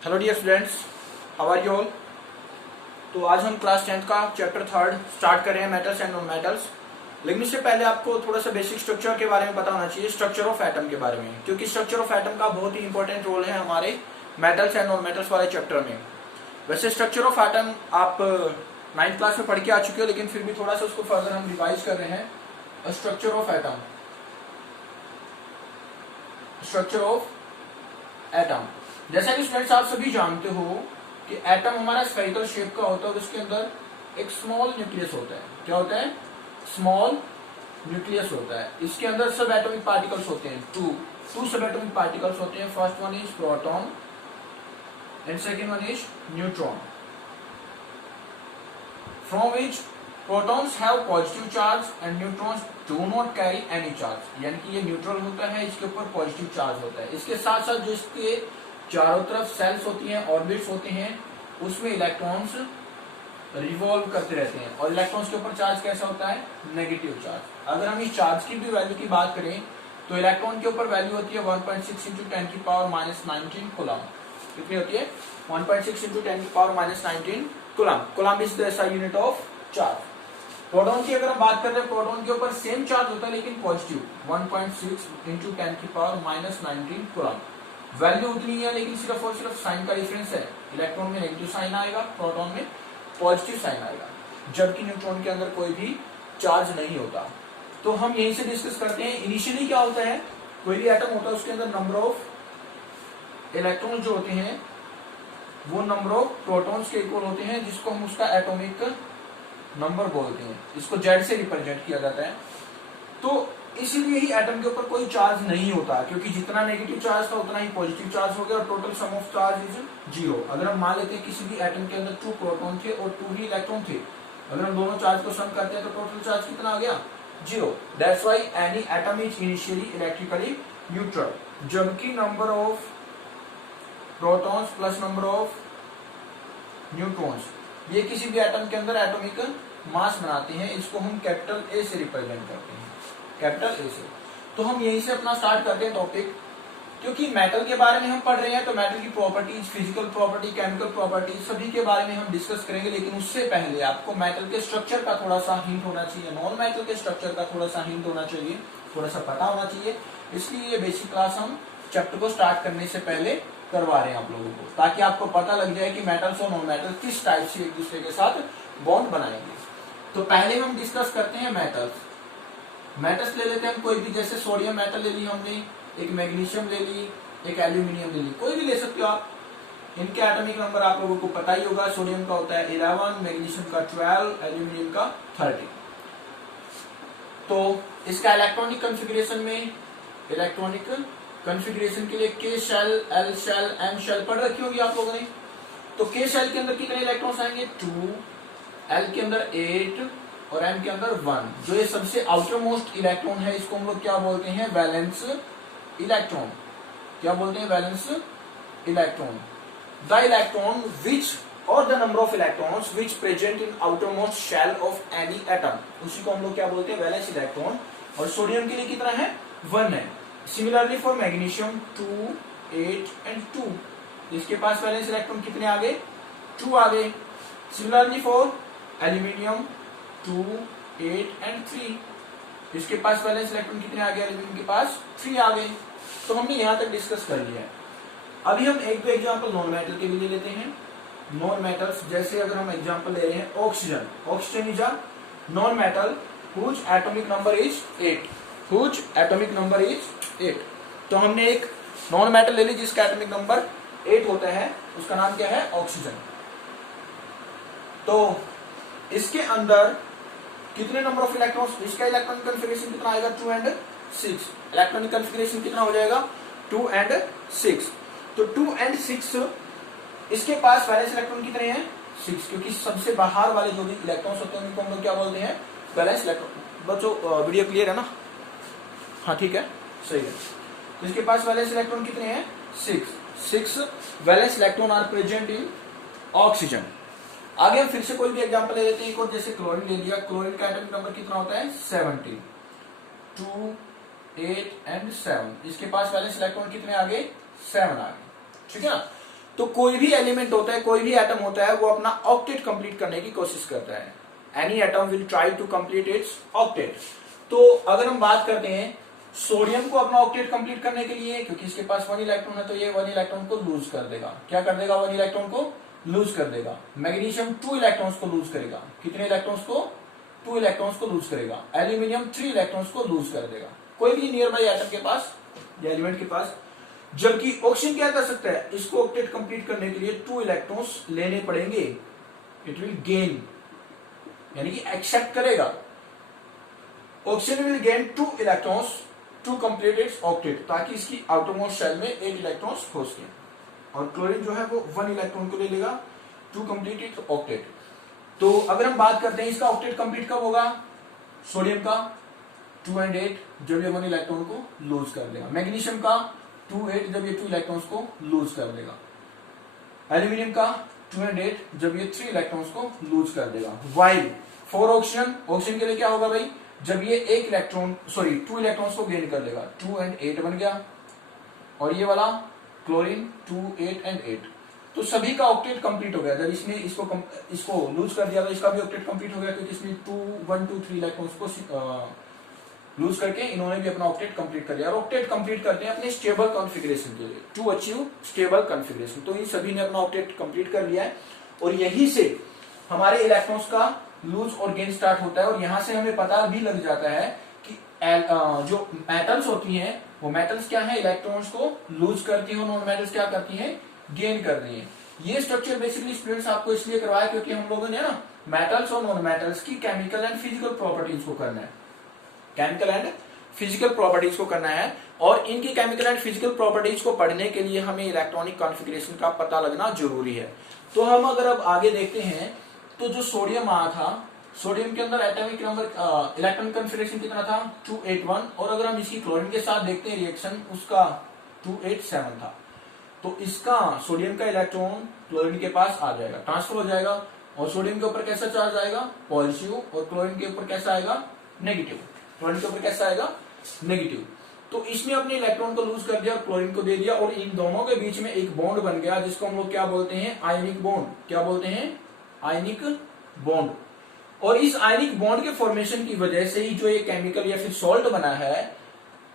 Hello dear students, how are you all. तो आज हम क्लास 10th का चैप्टर 3 स्टार्ट कर रहे हैं, मेटल्स एंड नॉन मेटल्स। लेकिन इससे पहले आपको थोड़ा सा बेसिक स्ट्रक्चर के बारे में पता होना चाहिए, स्ट्रक्चर ऑफ एटम के बारे में, क्योंकि स्ट्रक्चर ऑफ एटम का बहुत ही इंपॉर्टेंट रोल है हमारे मेटल्स एंड नॉन मेटल्स वाले चैप्टर में। वैसे स्ट्रक्चर ऑफ एटम आप 9th क्लास में पढ़ के आ चुके हो, लेकिन फिर भी थोड़ा सा उसको फर्दर हम रिवाइज कर रहे हैं। Structure of atom, structure of atom. जैसा कि स्टूडेंट्स आप सभी जानते हो कि एटम हमारा स्फेरिकल शेप का होता है और उसके अंदर एक स्मॉल न्यूक्लियस होता है। क्या होता है? स्मॉल न्यूक्लियस होता है। इसके अंदर सब एटॉमिक पार्टिकल्स होते हैं, टू सब एटॉमिक पार्टिकल्स होते हैं। First one is proton and second one is neutron, from which protons have positive charge and neutrons do not carry any charge. यानी कि ये न्यूट्रल होता है, इसके ऊपर पॉजिटिव चार्ज होता है। इसके साथ साथ जो इसके चारों तरफ सेल्स होती हैं, ऑर्बिट्स होते हैं, उसमें इलेक्ट्रॉन्स रिवॉल्व करते रहते हैं। और इलेक्ट्रॉन्स के ऊपर चार्ज कैसा होता है? Negative charge. अगर हम इस चार्ज की भी वैल्यू की बात करें तो इलेक्ट्रॉन के ऊपर वैल्यू होती है 1.6 इंटू 10⁻⁻19 कूलम। कितनी होती है? 1.6 into 10⁻⁻19 coulomb. Coulomb is the SI unit of charge. Proton की अगर हम बात कर रहे हैं, प्रोटॉन के ऊपर सेम चार्ज होता है लेकिन पॉजिटिव, 1.6 इंटू 10⁻⁻19 कूलम। वैल्यू उतनी है लेकिन सिर्फ और सिर्फ साइन का डिफरेंस है। इलेक्ट्रॉन में नेगेटिव साइन आएगा, प्रोटॉन में पॉजिटिव साइन आएगा, जबकि न्यूट्रॉन के अंदर कोई भी चार्ज नहीं होता। तो हम यहीं से डिस्कस करते हैं। इनिशियली क्या होता है, कोई भी एटम होता है उसके अंदर नंबर ऑफ इलेक्ट्रॉन जो होते हैं वो नंबर ऑफ प्रोटॉन्स के इक्वल होते हैं, जिसको हम उसका एटॉमिक नंबर बोलते हैं। इसको Z से रिप्रेजेंट किया जाता है। तो इसीलिए ही एटम के ऊपर कोई चार्ज नहीं होता, क्योंकि जितना नेगेटिव चार्ज था उतना ही पॉजिटिव चार्ज हो गया और total sum of charge is 0। अगर हम मान लेते हैं किसी भी एटम के अंदर 2 प्रोटॉन थे और 2 ही इलेक्ट्रॉन थे, अगर हम दोनों चार्ज को सम करते हैं तो टोटल चार्ज कितना आ गया? 0। That's why any atom is initially electrically neutral. जबकि number of protons plus number of neutrons, ये किसी भी एटम के अंदर एटॉमिक मास बनाते हैं। इसको हम कैपिटल A से रिप्रेजेंट करते हैं, कैपिटल A से। तो हम यहीं से अपना स्टार्ट करते हैं टॉपिक, क्योंकि मेटल के बारे में हम पढ़ रहे हैं तो मेटल की properties, physical property, chemical properties सभी के बारे में हम डिस्कस करेंगे। लेकिन उससे पहले आपको मेटल के स्ट्रक्चर का थोड़ा सा हिंट होना चाहिए, नॉन मेटल के स्ट्रक्चर का थोड़ा सा हिंट होना चाहिए, थोड़ा सा पता होना चाहिए। इसलिए ये बेसिक क्लास हम चैप्टर को स्टार्ट करने से पहले करवा रहे हैं आप लोगों को, ताकि आपको पता लग जाए कि मेटल्स और नॉन मेटल किस टाइप से एक दूसरे के साथ बॉन्ड बनाएंगे। तो पहले हम डिस्कस करते हैं मेटल्स। मेटल्स ले लेते हैं हम कोई भी, जैसे सोडियम मेटल ले ली हमने, एक मैग्नीशियम ले ली, एक एल्यूमिनियम ले ली, कोई भी ले सकते हो आप। इनके एटॉमिक नंबर आप लोगों को पता ही होगा। सोडियम का होता है 11, मैग्नीशियम का 12, एल्यूमिनियम का 30। तो इसका इलेक्ट्रॉनिक कॉन्फ़िगरेशन में, इलेक्ट्रॉनिक कॉन्फ़िगरेशन के लिए K shell, L shell, M shell पढ़ रखी होगी आप लोगों ने। तो K शेल के अंदर कितने इलेक्ट्रॉन्स आएंगे? 2, L के अंदर 8 और M के अंदर 1। जो ये सबसे आउटर मोस्ट इलेक्ट्रॉन है, इसको हम लोग क्या बोलते हैं? Valence electron. क्या बोलते हैं? Valence electron. The electron which और the number of electrons which present in outer most shell of any atom, उसी को हम लोग क्या बोलते हैं? Valence electron. और सोडियम के लिए कितना है? 1 है। Similarly for magnesium 2, 8 and 2। इसके पास वैलेंस इलेक्ट्रॉन कितने आ गए? 2 आ गए। Similarly for aluminium 2, 8 and 3। इसके पास वैलेंस इलेक्ट्रॉन कितने आ गए? एल्यूमिनियम के पास 3 आ गए। तो हमने यहां तक डिस्कस कर लिया है। अभी हम एक दो एग्जांपल नॉन मेटल के भी ले लेते हैं। नॉन मेटल्स, जैसे अगर हम एग्जांपल ले रहे हैं oxygen. Oxygen is a non metal whose atomic number is 8, whose atomic number is 8। तो हमने एक नॉन मेटल ले ली जिसका एटॉमिक नंबर 8 होता है, उसका नाम क्या है? ऑक्सीजन। तो इसके अंदर कितने नंबर ऑफ इलेक्ट्रॉन्स? इसका इलेक्ट्रॉनिक कॉन्फ़िगरेशन कितना आएगा? 2 and 6। इलेक्ट्रॉनिक कॉन्फ़िगरेशन कितना हो जाएगा? 2 and 6। तो 2 and 6, इसके पास वैलेंस इलेक्ट्रॉन कितने हैं? 6, क्योंकि सबसे बाहर वाले जो भी इलेक्ट्रॉन्स होते हैं उनको हम लोग क्या बोलते हैं? Valence electron. बच्चों वीडियो क्लियर है ना? हाँ ठीक है, सही है। तो इसके पास वैलेंस इलेक्ट्रॉन कितने हैं? 6 valence electron are present in oxygen. आगे हम फिर से कोई भी एग्जांपल ले लेते हैं। एक और, जैसे क्लोरीन ले लिया। क्लोरीन का एटॉमिक नंबर कितना होता है? 17, 2, 8 एंड 7। इसके पास वैलेंस इलेक्ट्रॉन कितने आ गए? 7 आ गए। ठीक है ना? तो कोई भी एलिमेंट होता है, कोई भी एटम होता है, वो अपना ऑक्टेट कंप्लीट करने की कोशिश करता है। Any atom will try to complete its octet. तो अगर हम बात करते हैं सोडियम को अपना ऑक्टेट कंप्लीट करने के लिए, क्योंकि इसके पास 1 इलेक्ट्रॉन है, तो ये 1 इलेक्ट्रॉन को लूज कर देगा। क्या कर देगा? 1 इलेक्ट्रॉन को लूज कर देगा। मैग्नीशियम 2 इलेक्ट्रॉन्स को लूज करेगा। कितने इलेक्ट्रॉन्स को? 2 इलेक्ट्रॉन्स को लूज करेगा। एल्यूमिनियम 3 इलेक्ट्रॉन्स को लूज कर देगा, कोई भी नियर बाई एटम के पास या एलिमेंट के पास। जबकि ऑक्सीजन क्या कर सकता है? इसको ऑक्टेट कंप्लीट करने के लिए 2 इलेक्ट्रॉन्स लेने पड़ेंगे। इट विल गेन, यानी कि एक्सेप्ट करेगा। Oxygen will gain 2 electrons to complete its octet, ताकि इसकी आउटर मोस्ट शेल में 8 इलेक्ट्रॉन्स हो सके। और क्लोरीन जो है वो 1 इलेक्ट्रॉन को ले लेगा टू कंप्लीट इट्स ऑक्टेट। तो अगर हम बात करते हैं इसका ऑक्टेट कंप्लीट कब होगा? सोडियम का 2 और 8 जब ये 1 इलेक्ट्रॉन को लूज कर देगा। मैग्नीशियम का 2 और 8 जब ये 2 इलेक्ट्रॉन्स को लूज कर देगा। एल्यूमिनियम का 2 और 8 जब ये 3 इलेक्ट्रॉन्स को लूज कर देगा। वाइल फॉर ऑक्सीजन, ऑक्सीजन के लिए क्या होगा भाई? जब ये 2 इलेक्ट्रॉन्स को गेन कर लेगा, 2 और 8 बन गया। और ये वाला क्लोरीन 2, 8 और 8, तो सभी का ऑक्टेट कंप्लीट हो गया। जब इसने इसको लूज कर दिया तो इसका भी ऑक्टेट कंप्लीट हो गया, क्योंकि इसने 1, 2, 3 इलेक्ट्रॉन्स को लूज करके इन्होंने भी अपना ऑक्टेट कंप्लीट कर लिया। और ऑक्टेट कंप्लीट करते हैं अपने स्टेबल कॉन्फ़िगरेशन के लिए, टू अचीव स्टेबल कॉन्फ़िगरेशन। तो इन सभी ने अपना ऑक्टेट कंप्लीट कर लिया है, और यही से हमारे इलेक्ट्रॉन्स का लूज और गेन स्टार्ट होता है। और यहां से हमें पता भी लग जाता है कि जो मेटल्स होती हैं, वो मेटल्स क्या है? इलेक्ट्रॉन्स को लूज करती है, और नॉन मेटल्स क्या करती हैं? गेन कर रही है। ये स्ट्रक्चर बेसिकली स्टूडेंट्स आपको इसलिए करवाया क्योंकि हम लोगों ने ना मेटल्स और नॉन मेटल्स की केमिकल एंड फिजिकल प्रॉपर्टीज को करना है। केमिकल एंड फिजिकल प्रॉपर्टीज को करना है, और इनकी केमिकल एंड फिजिकल प्रॉपर्टीज को पढ़ने के लिए हमें इलेक्ट्रॉनिक कॉन्फ़िगरेशन का पता लगना जरूरी है। तो हम अगर अब आगे देखते हैं, तो जो सोडियम आया था, सोडियम के अंदर एटॉमिक नंबर इलेक्ट्रॉन कॉन्फ़िगरेशन कितना था? 281। और अगर हम इसकी क्लोरीन के साथ देखते हैं रिएक्शन, उसका 287 था। तो इसका सोडियम का इलेक्ट्रॉन क्लोरीन के पास आ जाएगा, ट्रांसफर हो जाएगा। और सोडियम के ऊपर कैसा चार्ज आएगा? पॉजिटिव। और क्लोरीन के ऊपर कैसा आएगा? नेगेटिव। क्लोरीन के ऊपर कैसा आएगा? नेगेटिव। तो इसने अपने इलेक्ट्रॉन को लूज कर दिया और क्लोरीन को दे दिया, और इन दोनों के बीच में एक बॉन्ड बन गया, जिसको हम लोग क्या बोलते हैं? Ionic bond. क्या बोलते हैं? Ionic bond. और इस आयनिक बॉन्ड के फॉर्मेशन की वजह से ही जो ये केमिकल या फिर सॉल्ट बना है,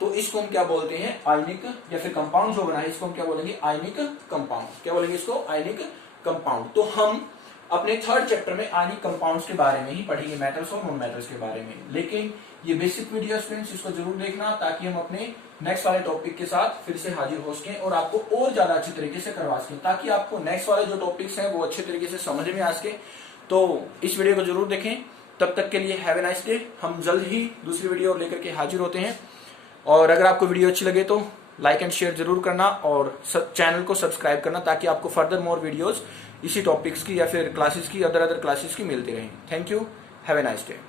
तो इसको हम क्या बोलते हैं? आयनिक, या फिर कंपाउंड जो बना है इसको हम क्या बोलेंगे? Ionic compound. क्या बोलेंगे इसको? Ionic compound. तो हम अपने 3rd चैप्टर में आयनिक कंपाउंड्स के बारे में ही पढ़ेंगे, मेटल्स और नॉन मेटल्स के बारे में। लेकिन ये बेसिक वीडियो स्टूडेंट्स, इसको जरूर देखना, ताकि हम अपने नेक्स्ट वाले टॉपिक के साथ फिर से हाजिर हो सकें और आपको और ज्यादा अच्छी तरीके से करवा सकें, ताकि आपको नेक्स्ट वाले जो टॉपिक्स हैं वो अच्छे तरीके से समझ में आ सके। तो इस वीडियो को जरूर देखें। तब तक के लिए हैव ए नाइस डे। हम जल्द ही दूसरी वीडियो लेकर के हाजिर होते हैं। और अगर आपको वीडियो अच्छी लगे तो लाइक एंड शेयर जरूर करना, और चैनल को सब्सक्राइब करना, ताकि आपको फर्दर मोर वीडियोस इसी टॉपिक्स की या फिर क्लासेस की, अदर क्लासेस की मिलती रहें। Thank you. Have a nice day.